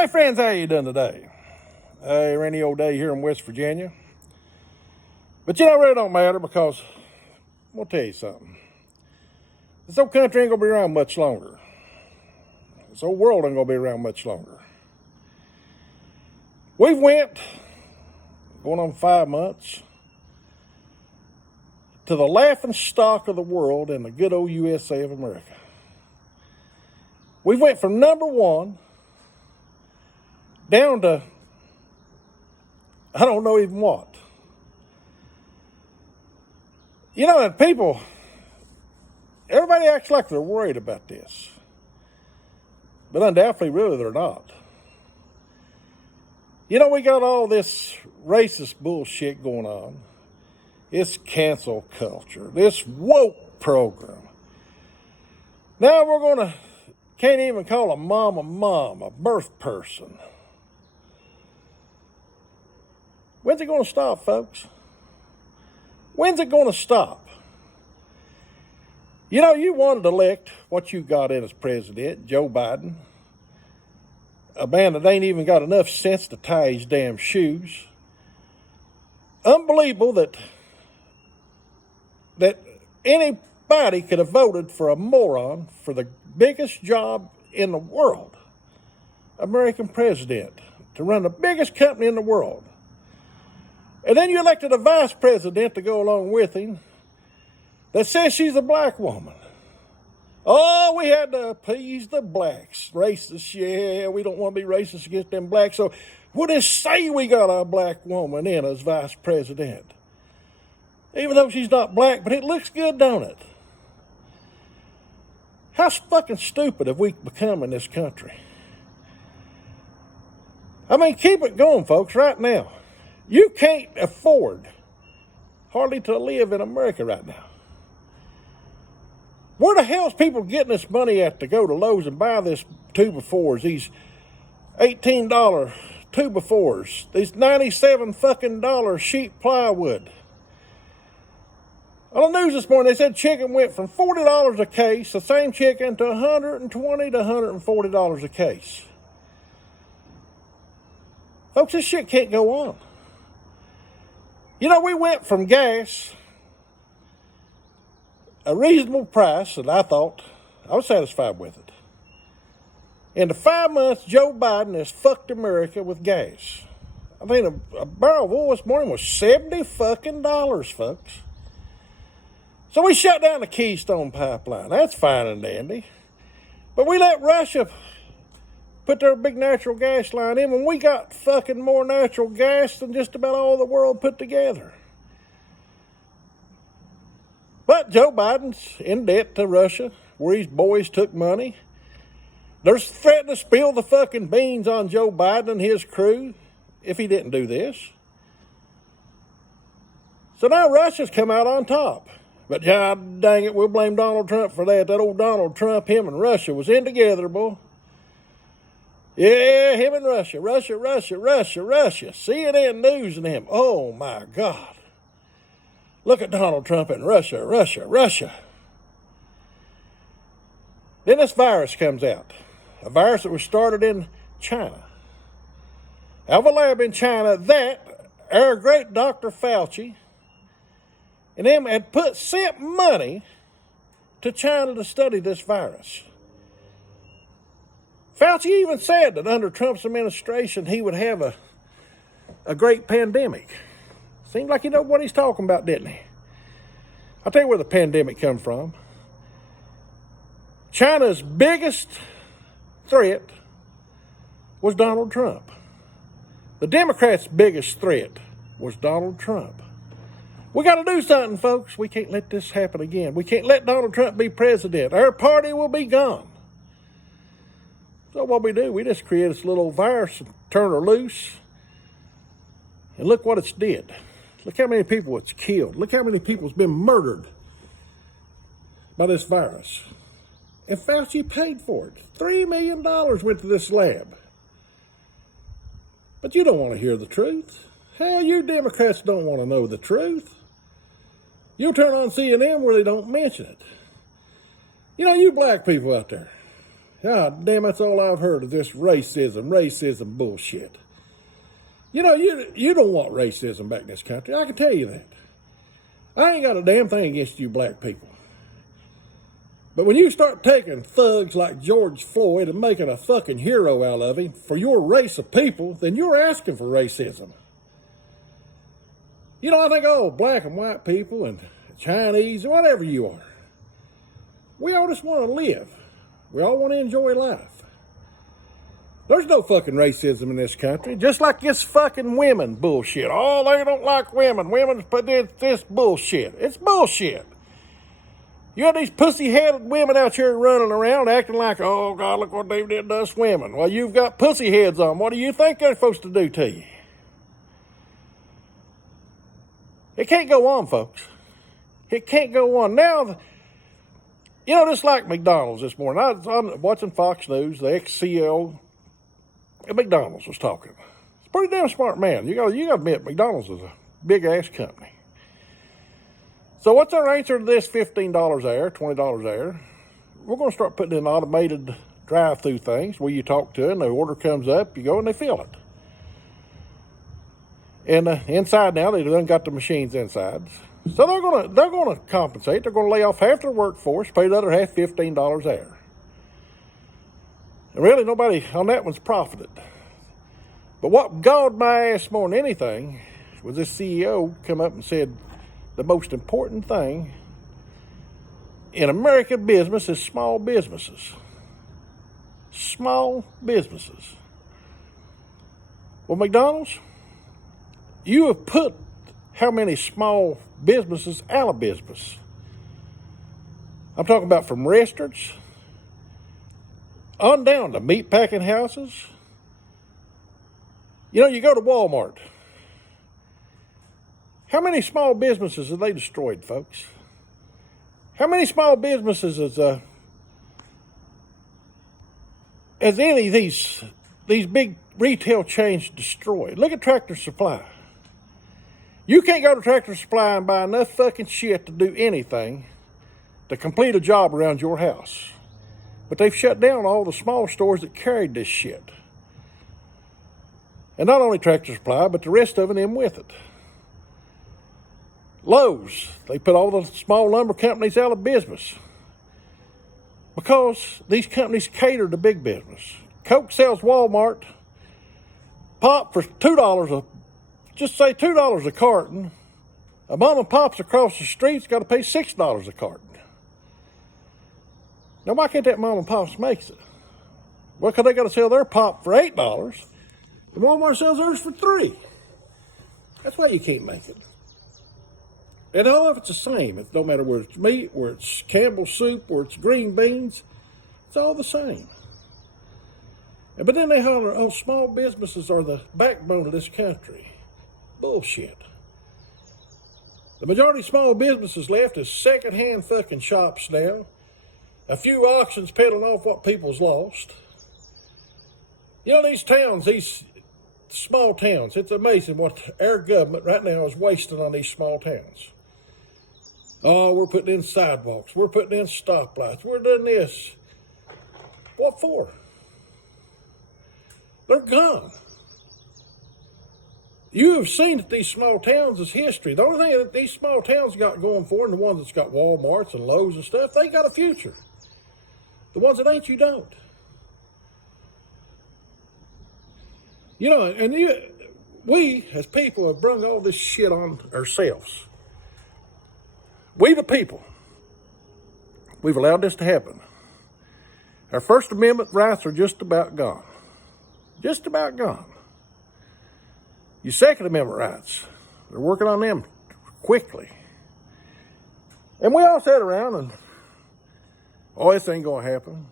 Hey friends, how you doing today? Hey, rainy old day here in West Virginia. But it really don't matter because I'm gonna tell you something. This old country ain't gonna be around much longer. This old world ain't gonna be around much longer. We've went, going on 5 months, to the laughing stock of the world in the good old USA of America. We went from number one down to I don't know even what. You know, and people, everybody acts like they're worried about this. But undoubtedly, really, they're not. You know, we got all this racist bullshit going on. This cancel culture, this woke program. Now can't even call a mom, a birth person. When's it gonna stop, folks? When's it gonna stop? You know, you wanted to elect what you got in as president, Joe Biden, a man that ain't even got enough sense to tie his damn shoes. Unbelievable that anybody could have voted for a moron for the biggest job in the world, American president, to run the biggest company in the world. And then you elected a vice president to go along with him that says she's a black woman. Oh, we had to appease the blacks. Racist, yeah, we don't want to be racist against them blacks. So we'll just say we got a black woman in as vice president. Even though she's not black, but it looks good, don't it? How fucking stupid have we become in this country? I mean, keep it going, folks, right now. You can't afford hardly to live in America right now. Where the hell's people getting this money at to go to Lowe's and buy this 2x4s, these $18 2x4s, these $97 fucking sheet plywood? On the news this morning, they said chicken went from $40 a case, the same chicken, to $120 to $140 a case. Folks, this shit can't go on. You know, we went from gas, a reasonable price that I thought I was satisfied with it. In 5 months, Joe Biden has fucked America with gas. I think a barrel of oil this morning was $70 fucking dollars, folks. So we shut down the Keystone Pipeline. That's fine and dandy. But we let Russia put their big natural gas line in when we got fucking more natural gas than just about all the world put together. But Joe Biden's in debt to Russia, where his boys took money. They're threatening to spill the fucking beans on Joe Biden and his crew if he didn't do this. So now Russia's come out on top. But God dang it, we'll blame Donald Trump for that. That old Donald Trump, him and Russia was in together, boy. Yeah, him and Russia. CNN News and him. Oh, my God. Look at Donald Trump and Russia. Then this virus comes out. A virus that was started in China. Out of a lab in China that our great Dr. Fauci and them had sent money to China to study this virus. Fauci even said that under Trump's administration, he would have a great pandemic. Seems like he knows what he's talking about, didn't he? I'll tell you where the pandemic come from. China's biggest threat was Donald Trump. The Democrats' biggest threat was Donald Trump. We got to do something, folks. We can't let this happen again. We can't let Donald Trump be president. Our party will be gone. So what we do, we just create this little virus and turn her loose. And look what it's did. Look how many people it's killed. Look how many people's been murdered by this virus. And Fauci paid for it. $3 million went to this lab. But you don't want to hear the truth. Hell, you Democrats don't want to know the truth. You'll turn on CNN where they don't mention it. You know, you black people out there, God damn, that's all I've heard of this racism bullshit. You know, you don't want racism back in this country. I can tell you that. I ain't got a damn thing against you black people. But when you start taking thugs like George Floyd and making a fucking hero out of him for your race of people, then you're asking for racism. You know, I think, oh, black and white people and Chinese, whatever you are, we all just want to live. We all want to enjoy life. There's no fucking racism in this country, just like this fucking women bullshit. Oh, they don't like women. Women's this bullshit. It's bullshit. You got these pussy-headed women out here running around acting like, oh, God, look what they did to us women. Well, you've got pussy heads on. What do you think they're supposed to do to you? It can't go on, folks. It can't go on. Now, you know, just like McDonald's this morning. I'm watching Fox News. The ex-CEO at McDonald's was talking. He's a pretty damn smart man. You got to admit, McDonald's is a big-ass company. So what's our answer to this $15 there, $20 there? We're going to start putting in automated drive-through things where you talk to it and the order comes up, you go and they fill it. And inside now, they've done got the machines inside. So they're gonna compensate. They're going to lay off half their workforce, pay the other half $15 there. And really, nobody on that one's profited. But what galled my ass more than anything was this CEO come up and said, the most important thing in American business is small businesses. Small businesses. Well, McDonald's, you have put how many small businesses out of business? I'm talking about from restaurants on down to meat packing houses. You know, you go to Walmart. How many small businesses have they destroyed, folks? How many small businesses has any of these big retail chains destroyed? Look at Tractor Supply. You can't go to Tractor Supply and buy enough fucking shit to do anything to complete a job around your house. But they've shut down all the small stores that carried this shit. And not only Tractor Supply, but the rest of them with it. Lowe's, they put all the small lumber companies out of business because these companies cater to big business. Coke sells Walmart pop for $2, just say $2 a carton. A mom and pop's across the street's got to pay $6 a carton. Now, why can't that mom and pop's make it? Well, because they got to sell their pop for $8, and Walmart sells theirs for $3. That's why you can't make it. And all of it's the same. It don't matter where it's meat, where it's Campbell's soup, where it's green beans. It's all the same. But then they holler, oh, small businesses are the backbone of this country. Bullshit. The majority of small businesses left is secondhand fucking shops now. A few auctions peddling off what people's lost. You know, these towns, these small towns, it's amazing what our government right now is wasting on these small towns. Oh, we're putting in sidewalks. We're putting in stoplights. We're doing this. What for? They're gone. You have seen that these small towns is history. The only thing that these small towns got going for, and the ones that's got Walmarts and Lowe's and stuff, they got a future. The ones that ain't, you don't. You know, and we as people have brung all this shit on ourselves. We the people, we've allowed this to happen. Our First Amendment rights are just about gone. Just about gone. Your Second Amendment rights, they're working on them quickly. And we all sat around and, oh, this ain't going to happen.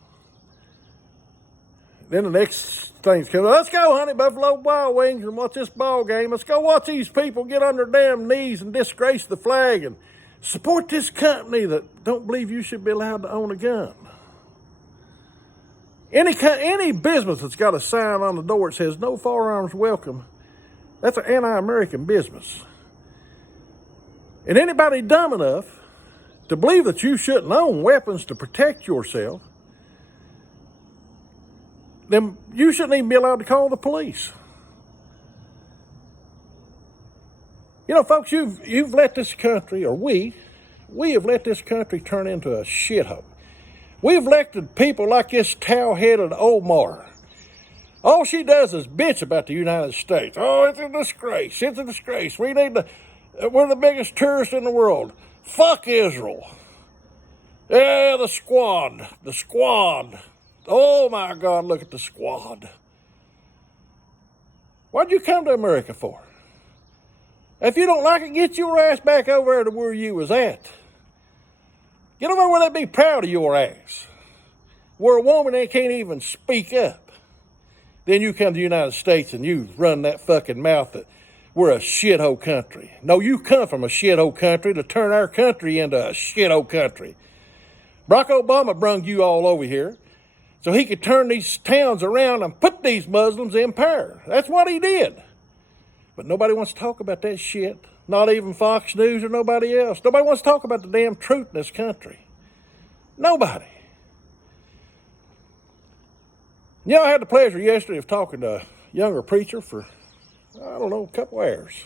Then the next thing's coming. Let's go, honey, Buffalo Wild Wings, and watch this ball game. Let's go watch these people get on their damn knees and disgrace the flag and support this company that don't believe you should be allowed to own a gun. Any business that's got a sign on the door that says no firearms welcome, that's an anti-American business. And anybody dumb enough to believe that you shouldn't own weapons to protect yourself, then you shouldn't even be allowed to call the police. You know, folks, you've let this country, or we have let this country turn into a shithole. We've elected people like this towel-headed Omar. All she does is bitch about the United States. Oh, it's a disgrace. It's a disgrace. We're the biggest tourists in the world. Fuck Israel. Yeah, the squad. The squad. Oh, my God, look at the squad. What'd you come to America for? If you don't like it, get your ass back over there to where you was at. Get over where they'd be proud of your ass. Where a woman they can't even speak up. Then you come to the United States and you run that fucking mouth that we're a shithole country. No, you come from a shithole country to turn our country into a shithole country. Barack Obama brung you all over here so he could turn these towns around and put these Muslims in power. That's what he did. But nobody wants to talk about that shit. Not even Fox News or nobody else. Nobody wants to talk about the damn truth in this country. Nobody. Yeah, I had the pleasure yesterday of talking to a younger preacher for, I don't know, a couple hours.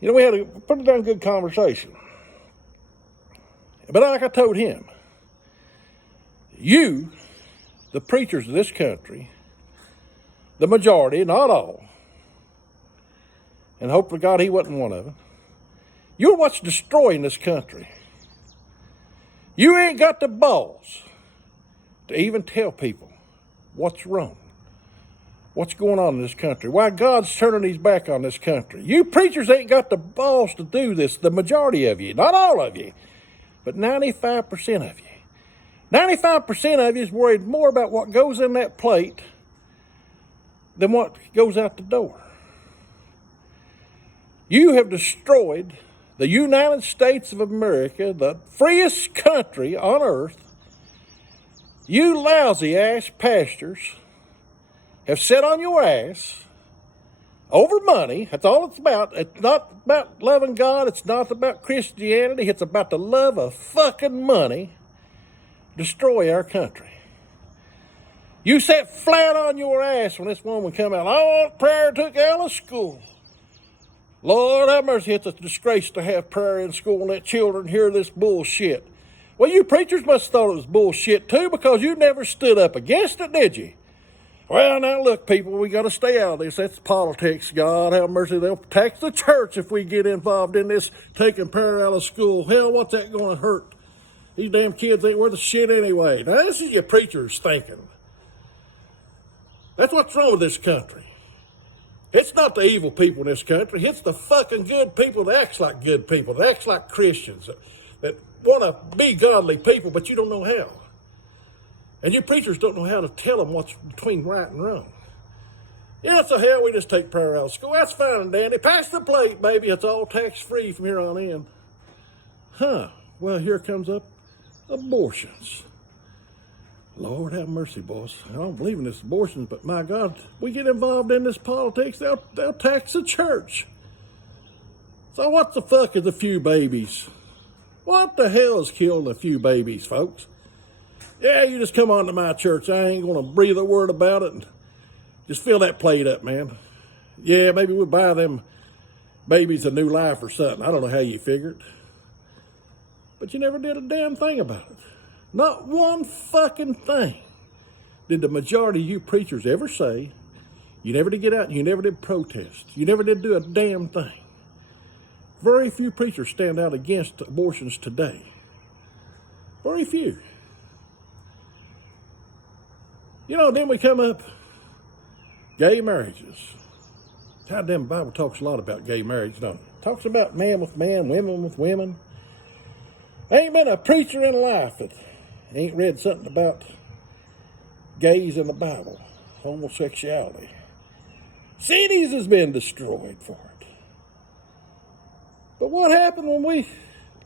You know, we had a pretty darn good conversation. But like I told him, you, the preachers of this country, the majority, not all, and hope to God he wasn't one of them, you're what's destroying this country. You ain't got the balls to even tell people what's wrong, what's going on in this country, why God's turning his back on this country. You preachers ain't got the balls to do this, the majority of you, not all of you, but 95% of you. 95% of you is worried more about what goes in that plate than what goes out the door. You have destroyed the United States of America, the freest country on earth. You lousy ass pastors have sat on your ass over money. That's all it's about. It's not about loving God. It's not about Christianity. It's about the love of fucking money. Destroy our country. You sat flat on your ass when this woman come out. I want prayer took out of school. Lord have mercy, it's a disgrace to have prayer in school and let children hear this bullshit. Well, you preachers must have thought it was bullshit too, because you never stood up against it, did you? Well, now look, people, we got to stay out of this. That's politics. God have mercy. They'll tax the church if we get involved in this taking prayer out of school. Hell, what's that going to hurt? These damn kids ain't worth a shit anyway. Now, this is your preachers thinking. That's what's wrong with this country. It's not the evil people in this country. It's the fucking good people that acts like good people, that acts like Christians, that want to be godly people, but you don't know how. And you preachers don't know how to tell them what's between right and wrong. Yeah, so hell, we just take prayer out of school. That's fine and dandy. Pass the plate, baby. It's all tax-free from here on in. Huh. Well, here comes up abortions. Lord have mercy, boys. I don't believe in this abortions, but my God, we get involved in this politics, they'll tax the church. So what the fuck is a few babies? What the hell is killing a few babies, folks? Yeah, you just come on to my church. I ain't going to breathe a word about it. And just fill that plate up, man. Yeah, maybe we'll buy them babies a new life or something. I don't know how you figured. But you never did a damn thing about it. Not one fucking thing did the majority of you preachers ever say. You never did get out and you never did protest. You never did do a damn thing. Very few preachers stand out against abortions today. Very few. You know, then we come up, gay marriages. Goddamn, the Bible talks a lot about gay marriage, don't it? It talks about man with man, women with women. Ain't been a preacher in life that ain't read something about gays in the Bible, homosexuality. Cities has been destroyed for it. But what happened when we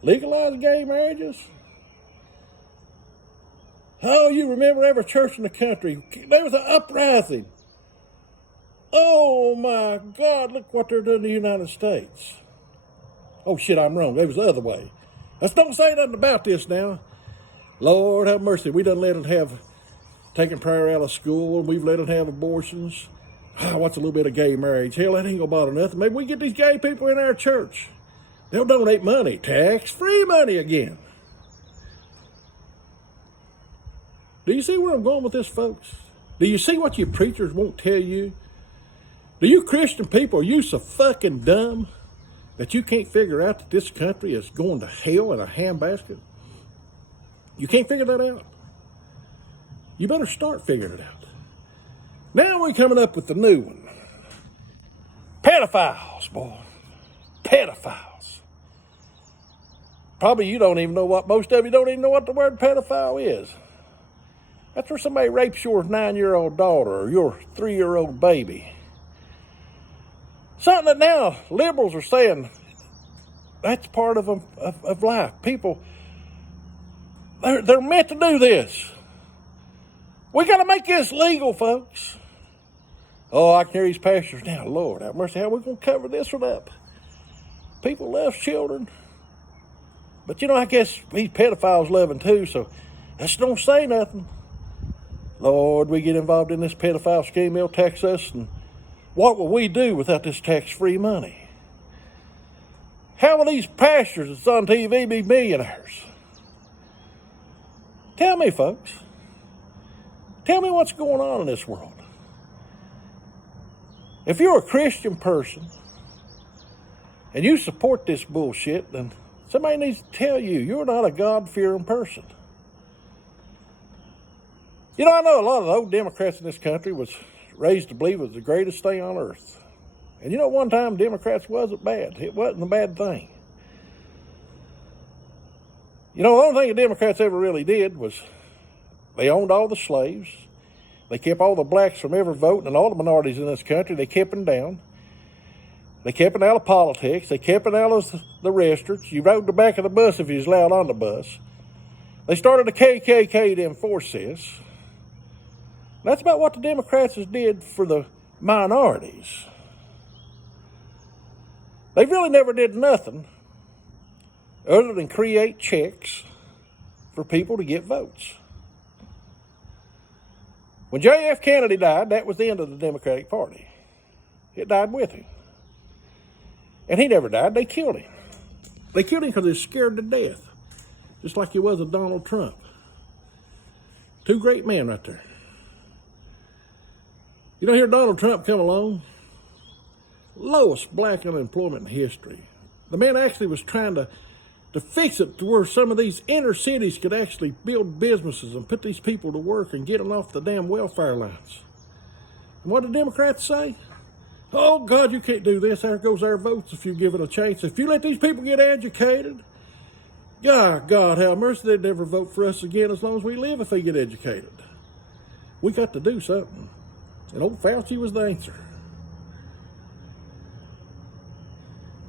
legalized gay marriages? Oh, you remember every church in the country, there was an uprising. Oh my God, look what they're doing in the United States. Oh shit, I'm wrong. It was the other way. Let's don't say nothing about this now. Lord have mercy. We done let it have taking prayer out of school, and we've let them have abortions. What's a little bit of gay marriage? Hell, that ain't gonna bother nothing. Maybe we get these gay people in our church. They'll donate money, tax-free money again. Do you see where I'm going with this, folks? Do you see what you preachers won't tell you? Do you Christian people, are you so fucking dumb that you can't figure out that this country is going to hell in a handbasket? You can't figure that out? You better start figuring it out. Now we're coming up with the new one. Pedophiles, boy. Pedophiles. Probably you don't even know what, most of you don't even know what the word pedophile is. That's where somebody rapes your 9-year-old daughter or your 3-year-old baby. Something that now liberals are saying that's part of life. People, they're meant to do this. We got to make this legal, folks. Oh, I can hear these pastors now. Lord, have mercy. How are we going to cover this one up? People love children. But, you know, I guess these pedophiles love them too, so just don't say nothing. Lord, we get involved in this pedophile scheme, they'll tax us, and what will we do without this tax-free money? How will these pastors that's on TV be millionaires? Tell me, folks. Tell me what's going on in this world. If you're a Christian person and you support this bullshit, then somebody needs to tell you you're not a God-fearing person. You know, I know a lot of the old Democrats in this country was raised to believe it was the greatest thing on earth. And you know, one time Democrats wasn't bad. It wasn't a bad thing. You know, the only thing the Democrats ever really did was they owned all the slaves. They kept all the blacks from ever voting, and all the minorities in this country, they kept them down. They kept them out of politics. They kept them out of the restaurants. You rode the back of the bus if you was allowed on the bus. They started the KKK to enforce this. That's about what the Democrats did for the minorities. They really never did nothing other than create checks for people to get votes. When J.F. Kennedy died, that was the end of the Democratic Party. It died with him. And he never died. They killed him. They killed him because they were scared to death. Just like he was with Donald Trump. Two great men right there. You know, here Donald Trump come along, lowest black unemployment in history. The man actually was trying to fix it to where some of these inner cities could actually build businesses and put these people to work and get them off the damn welfare lines. And what do Democrats say? Oh, God, you can't do this. There goes our votes if you give it a chance. If you let these people get educated, God have mercy, they'd never vote for us again as long as we live if they get educated. We got to do something. And old Fauci was the answer.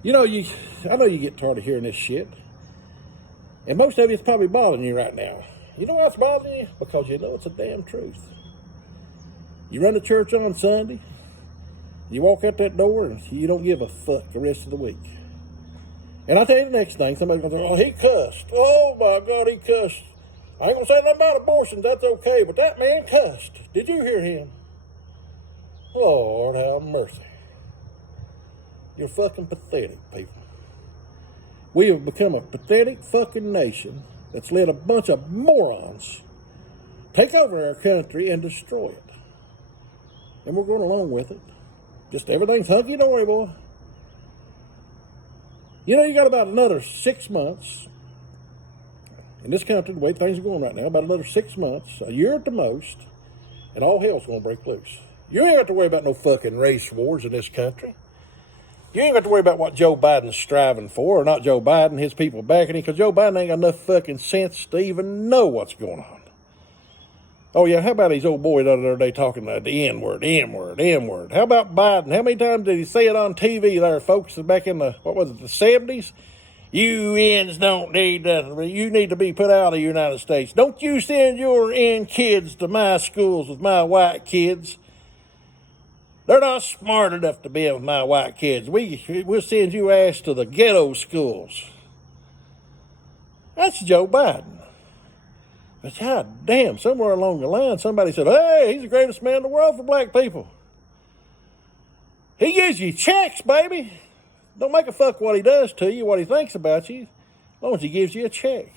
You know, I know you get tired of hearing this shit. And most of you, it's probably bothering you right now. You know why it's bothering you? Because you know it's a damn truth. You run to church on Sunday, you walk out that door, and you don't give a fuck the rest of the week. And I'll tell you the next thing, somebody's going to say, oh, he cussed. Oh, my God, he cussed. I ain't going to say nothing about abortions, that's okay, but that man cussed. Did you hear him? Lord have mercy. You're fucking pathetic, people. We have become a pathetic fucking nation that's let a bunch of morons take over our country and destroy it. And we're going along with it. Just everything's hunky-dory, boy. You know, you got about another 6 months in this country, the way things are going right now, about another 6 months, a year at the most, and all hell's going to break loose. You ain't got to worry about no fucking race wars in this country. You ain't got to worry about what Joe Biden's striving for, or not Joe Biden, his people backing him, because Joe Biden ain't got enough fucking sense to even know what's going on. Oh, yeah, how about these old boys the other day talking about the N-word, N-word, N-word? How about Biden? How many times did he say it on TV there, folks, back in the, what was it, the 70s? You N's don't need nothing. You need to be put out of the United States. Don't you send your N kids to my schools with my white kids. They're not smart enough to be with my white kids. We'll send you ass to the ghetto schools. That's Joe Biden. But God damn, somewhere along the line, somebody said, hey, he's the greatest man in the world for black people. He gives you checks, baby. Don't make a fuck what he does to you, what he thinks about you, as long as he gives you a check.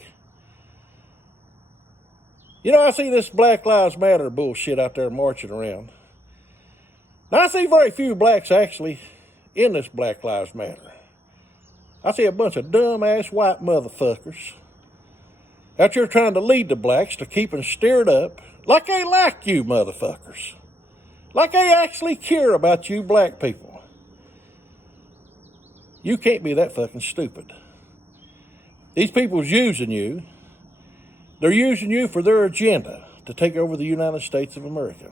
You know, I see this Black Lives Matter bullshit out there marching around. Now, I see very few blacks actually in this Black Lives Matter. I see a bunch of dumb-ass white motherfuckers out here trying to lead the blacks to keep them stirred up like they like you motherfuckers. Like they actually care about you black people. You can't be that fucking stupid. These people's using you. They're using you for their agenda to take over the United States of America.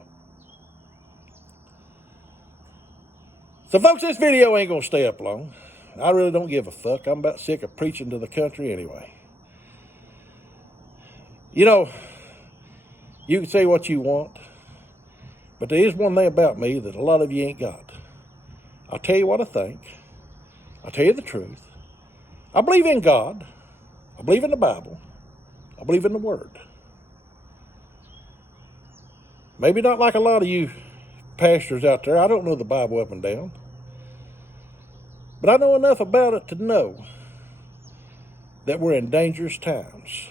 So folks, this video ain't gonna stay up long. I really don't give a fuck. I'm about sick of preaching to the country anyway. You know, you can say what you want, but there is one thing about me that a lot of you ain't got. I'll tell you what I think. I'll tell you the truth. I believe in God. I believe in the Bible. I believe in the Word. Maybe not like a lot of you pastors out there. I don't know the Bible up and down. But I know enough about it to know that we're in dangerous times.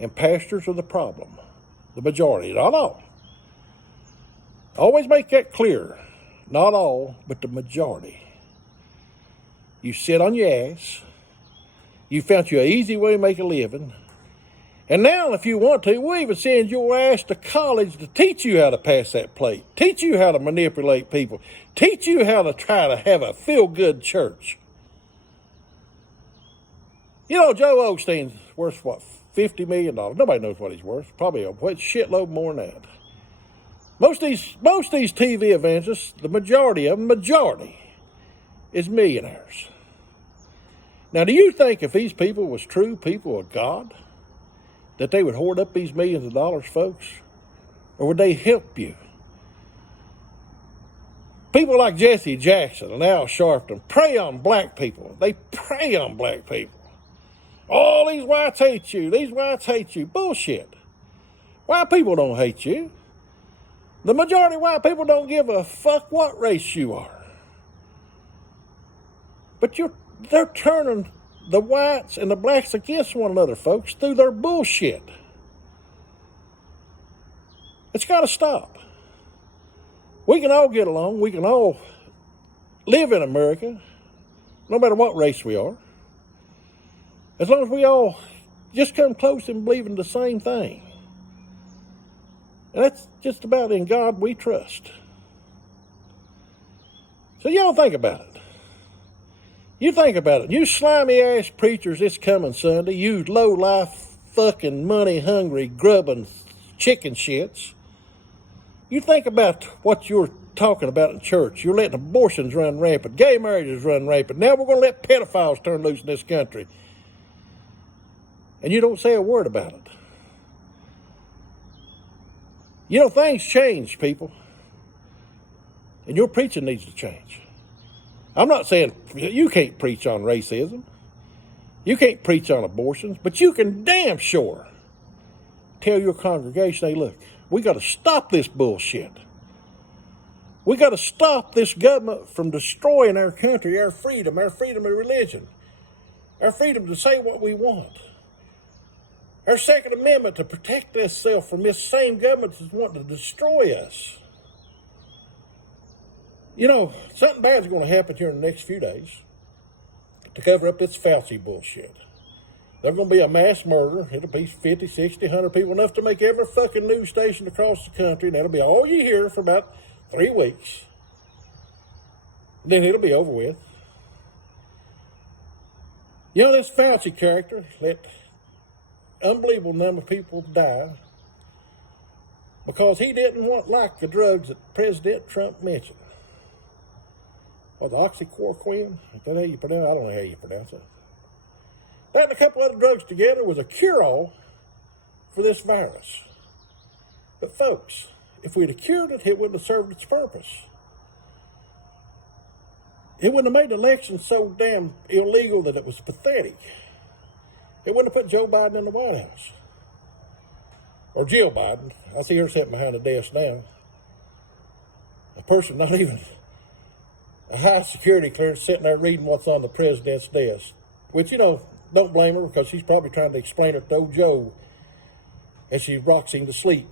And pastors are the problem. The majority, not all. Always make that clear. Not all, but the majority. You sit on your ass. You found you an easy way to make a living. And now, if you want to, we'll even send your ass to college to teach you how to pass that plate. Teach you how to manipulate people. Teach you how to try to have a feel-good church. You know, Joe Osteen's worth, what, $50 million? Nobody knows what he's worth. Probably a shitload more than that. Most of these TV evangelists, the majority of them, is millionaires. Now, do you think if these people was true people of God, that they would hoard up these millions of dollars, folks? Or would they help you? People like Jesse Jackson and Al Sharpton prey on black people. They prey on black people. Oh, these whites hate you. These whites hate you. Bullshit. White people don't hate you. The majority of white people don't give a fuck what race you are. But they're turning the whites and the blacks against one another, folks, through their bullshit. It's got to stop. We can all get along. We can all live in America, no matter what race we are, as long as we all just come close and believe in the same thing. And that's just about in God we trust. So y'all think about it. You think about it. You slimy-ass preachers this coming Sunday, you low-life, fucking money-hungry, grubbing chicken shits. You think about what you're talking about in church. You're letting abortions run rampant, gay marriages run rampant. Now we're going to let pedophiles turn loose in this country. And you don't say a word about it. You know, things change, people. And your preaching needs to change. I'm not saying you can't preach on racism. You can't preach on abortions, but you can damn sure tell your congregation, hey, look, we got to stop this bullshit. We got to stop this government from destroying our country, our freedom of religion, our freedom to say what we want, our Second Amendment to protect ourselves from this same government that's wanting to destroy us. You know, something bad's going to happen here in the next few days to cover up this Fauci bullshit. There's going to be a mass murder. It'll be 50, 60, 100 people, enough to make every fucking news station across the country, and that'll be all you hear for about 3 weeks. Then it'll be over with. You know, this Fauci character let unbelievable number of people die because he didn't like the drugs that President Trump mentioned. Well, the oxychloroquine, is that how you pronounce it? I don't know how you pronounce it. That and a couple other drugs together was a cure-all for this virus. But folks, if we'd have cured it, it wouldn't have served its purpose. It wouldn't have made the election so damn illegal that it was pathetic. It wouldn't have put Joe Biden in the White House. or Jill Biden. I see her sitting behind the desk now. A person not even a high security clearance sitting there reading what's on the president's desk. Which, don't blame her, because she's probably trying to explain it to old Joe as she rocks him to sleep.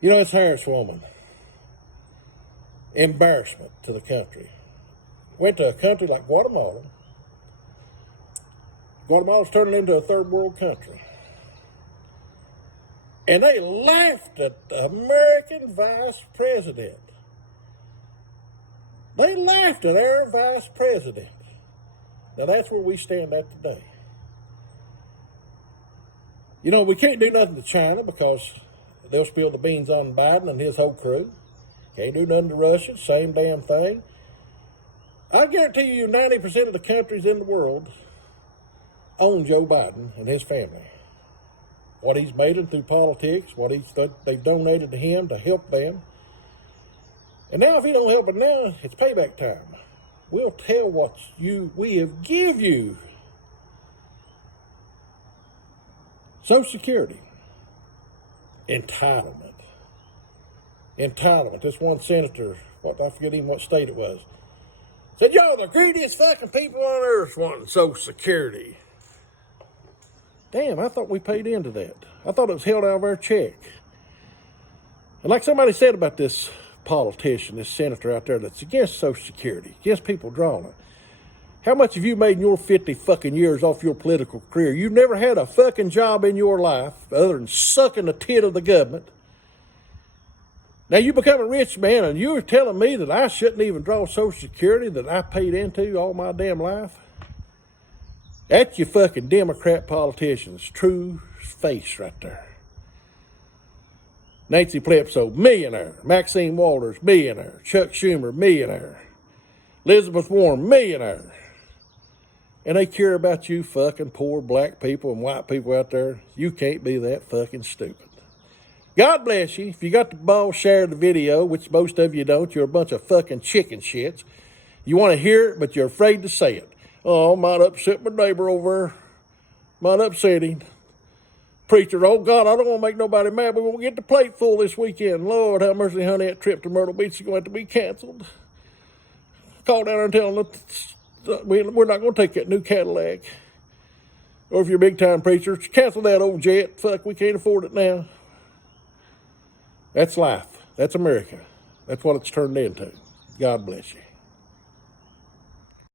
It's Harris woman. Embarrassment to the country. Went to a country like Guatemala. Guatemala's turning into a third world country. And they laughed at the American vice president. They laughed at our vice president. Now that's where we stand at today. We can't do nothing to China because they'll spill the beans on Biden and his whole crew. Can't do nothing to Russia, same damn thing. I guarantee you 90% of the countries in the world own Joe Biden and his family. What he's made them through politics, what they've donated to him to help them. And now if he don't help it now, it's payback time. We'll tell what we have give you. Social Security. Entitlement. This one senator, I forget even what state it was, said, y'all the greediest fucking people on earth wanting Social Security. Damn, I thought we paid into that. I thought it was held out of our check. And like somebody said about this politician, this senator out there that's against Social Security, against people drawing it. How much have you made in your 50 fucking years off your political career? You've never had a fucking job in your life other than sucking the tit of the government. Now you become a rich man and you're telling me that I shouldn't even draw Social Security that I paid into all my damn life? That's your fucking Democrat politician's true face right there. Nancy Pelosi, millionaire. Maxine Waters, millionaire. Chuck Schumer, millionaire. Elizabeth Warren, millionaire. And they care about you fucking poor black people and white people out there. You can't be that fucking stupid. God bless you. If you got the ball, share the video, which most of you don't. You're a bunch of fucking chicken shits. You want to hear it, but you're afraid to say it. Oh, might upset my neighbor over there. Might upset him. Preacher, oh God, I don't want to make nobody mad, but we'll get the plate full this weekend. Lord, have mercy, honey, that trip to Myrtle Beach is going to have to be canceled. Call down there and tell them that we're not going to take that new Cadillac. Or if you're a big-time preacher, cancel that old jet. Fuck, we can't afford it now. That's life. That's America. That's what it's turned into. God bless you.